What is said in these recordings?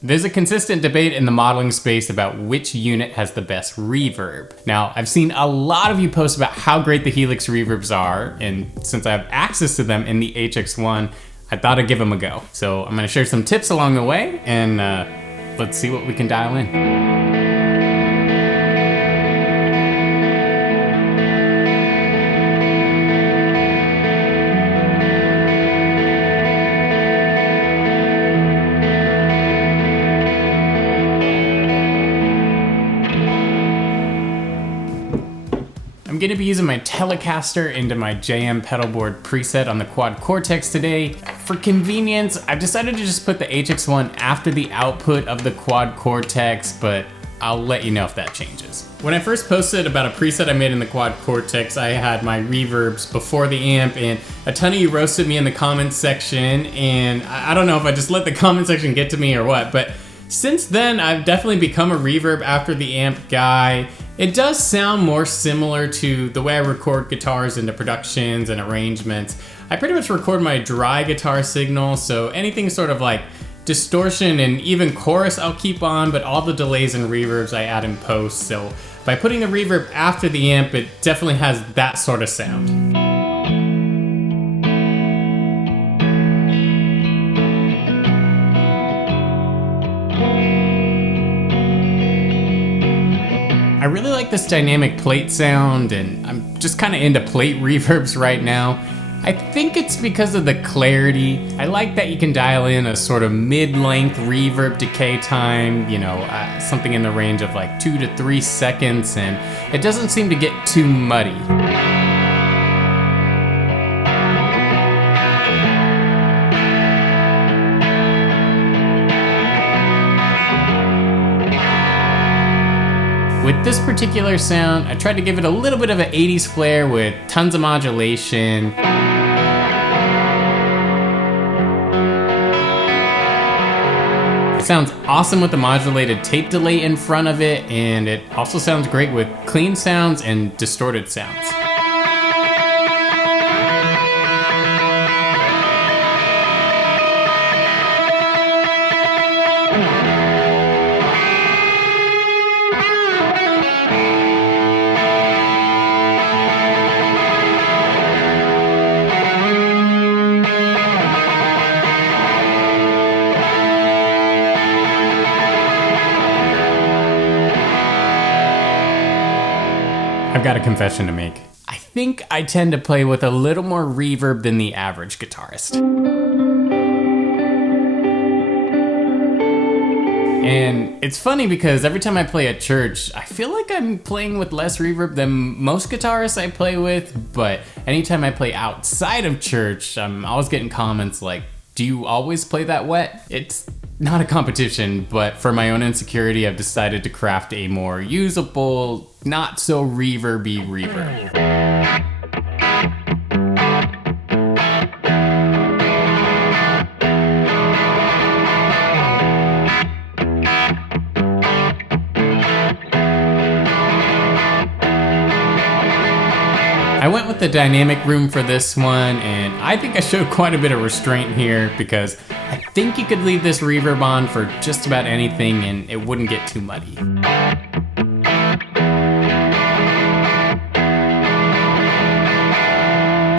There's a consistent debate in the modeling space about which unit has the best reverb. Now, I've seen a lot of you post about how great the Helix Reverbs are, and since I have access to them in the HX1, I thought I'd give them a go. So I'm gonna share some tips along the way, and let's see what we can dial in. I'm gonna be using my Telecaster into my JM pedalboard preset on the Quad Cortex today. For convenience, I've decided to just put the HX1 after the output of the Quad Cortex, but I'll let you know if that changes. When I first posted about a preset I made in the Quad Cortex, I had my reverbs before the amp, and a ton of you roasted me in the comments section, and I don't know if I just let the comment section get to me or what, but since then, I've definitely become a reverb after the amp guy. It does sound more similar to the way I record guitars into productions and arrangements. I pretty much record my dry guitar signal, so anything sort of like distortion and even chorus I'll keep on, but all the delays and reverbs I add in post. So by putting the reverb after the amp, it definitely has that sort of sound. I really like this dynamic plate sound, and I'm just kind of into plate reverbs right now. I think it's because of the clarity. I like that you can dial in a sort of mid-length reverb decay time, you know, something in the range of like 2 to 3 seconds, and it doesn't seem to get too muddy. With this particular sound, I tried to give it a little bit of an 80s flair with tons of modulation. It sounds awesome with the modulated tape delay in front of it, and it also sounds great with clean sounds and distorted sounds. I've got a confession to make. I think I tend to play with a little more reverb than the average guitarist. And it's funny because every time I play at church, I feel like I'm playing with less reverb than most guitarists I play with, but anytime I play outside of church, I'm always getting comments like, "Do you always play that wet?" It's not a competition, but for my own insecurity, I've decided to craft a more usable, not so reverby reverb. I went with the dynamic room for this one, and I think I showed quite a bit of restraint here because I think you could leave this reverb on for just about anything and it wouldn't get too muddy.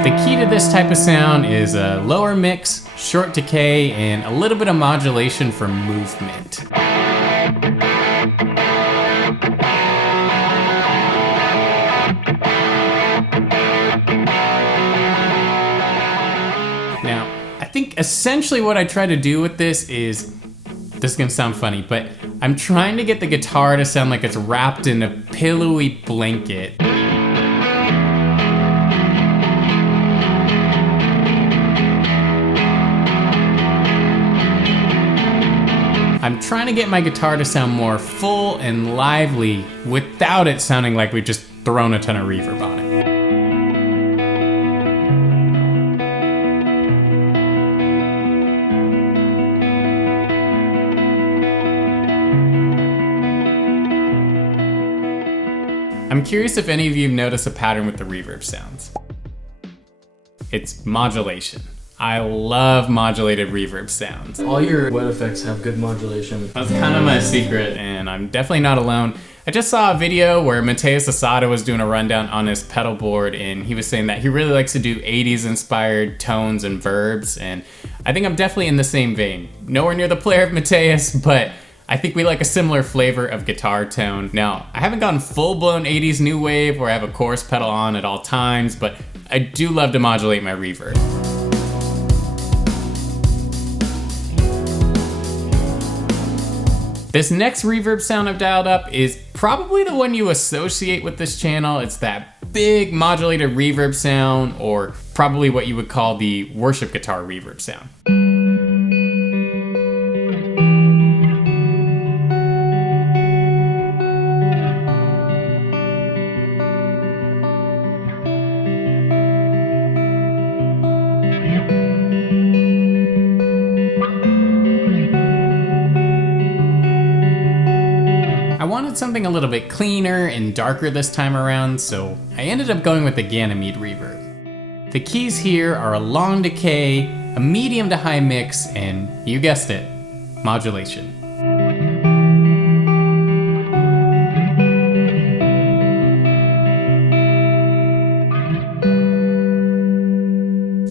The key to this type of sound is a lower mix, short decay, and a little bit of modulation for movement. Now, I think essentially what I try to do with this is gonna sound funny, but I'm trying to get the guitar to sound like it's wrapped in a pillowy blanket. I'm trying to get my guitar to sound more full and lively without it sounding like we've just thrown a ton of reverb on it. I'm curious if any of you notice a pattern with the reverb sounds. It's modulation. I love modulated reverb sounds. All your wet effects have good modulation. That's kind of my secret, and I'm definitely not alone. I just saw a video where Mateus Asada was doing a rundown on his pedal board, and he was saying that he really likes to do 80s inspired tones and verbs, and I think I'm definitely in the same vein. Nowhere near the player of Mateus, but I think we like a similar flavor of guitar tone. Now, I haven't gone full-blown 80s new wave where I have a chorus pedal on at all times, but I do love to modulate my reverb. This next reverb sound I've dialed up is probably the one you associate with this channel. It's that big modulated reverb sound, or probably what you would call the worship guitar reverb sound. I wanted something a little bit cleaner and darker this time around, so I ended up going with the Ganymede reverb. The keys here are a long decay, a medium to high mix, and you guessed it, modulation.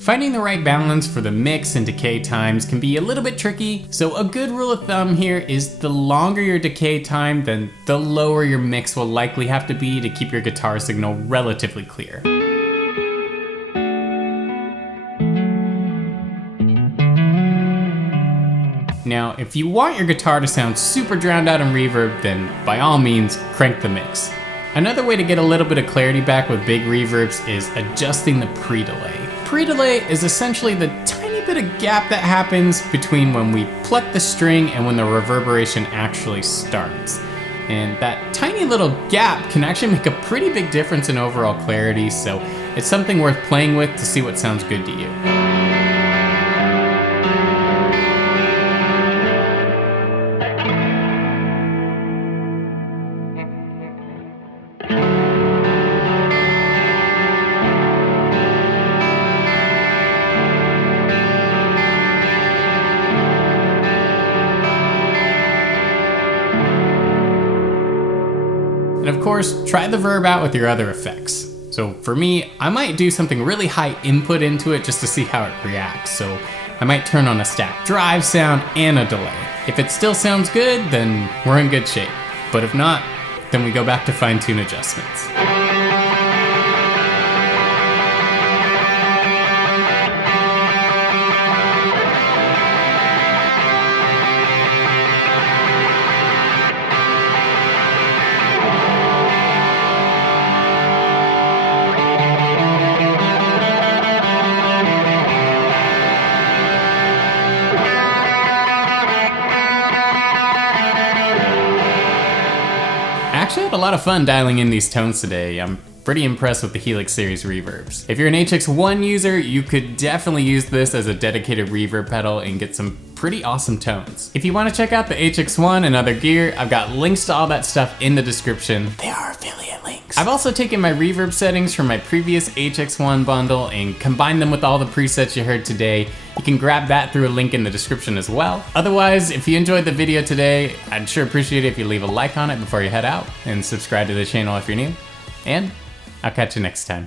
Finding the right balance for the mix and decay times can be a little bit tricky, so a good rule of thumb here is the longer your decay time, then the lower your mix will likely have to be to keep your guitar signal relatively clear. Now, if you want your guitar to sound super drowned out in reverb, then by all means, crank the mix. Another way to get a little bit of clarity back with big reverbs is adjusting the pre-delay. Pre-delay is essentially the tiny bit of gap that happens between when we pluck the string and when the reverberation actually starts. And that tiny little gap can actually make a pretty big difference in overall clarity, so it's something worth playing with to see what sounds good to you. And of course, try the Verb out with your other effects. So for me, I might do something really high input into it just to see how it reacts. So I might turn on a stacked drive sound and a delay. If it still sounds good, then we're in good shape. But if not, then we go back to fine-tune adjustments. Actually had a lot of fun dialing in these tones today. I'm pretty impressed with the Helix series reverbs. If you're an HX1 user, you could definitely use this as a dedicated reverb pedal and get some pretty awesome tones. If you want to check out the HX1 and other gear, I've got links to all that stuff in the description. They are affiliate links. I've also taken my reverb settings from my previous HX1 bundle and combined them with all the presets you heard today. You can grab that through a link in the description as well. Otherwise, if you enjoyed the video today, I'd sure appreciate it if you leave a like on it before you head out and subscribe to the channel if you're new. And I'll catch you next time.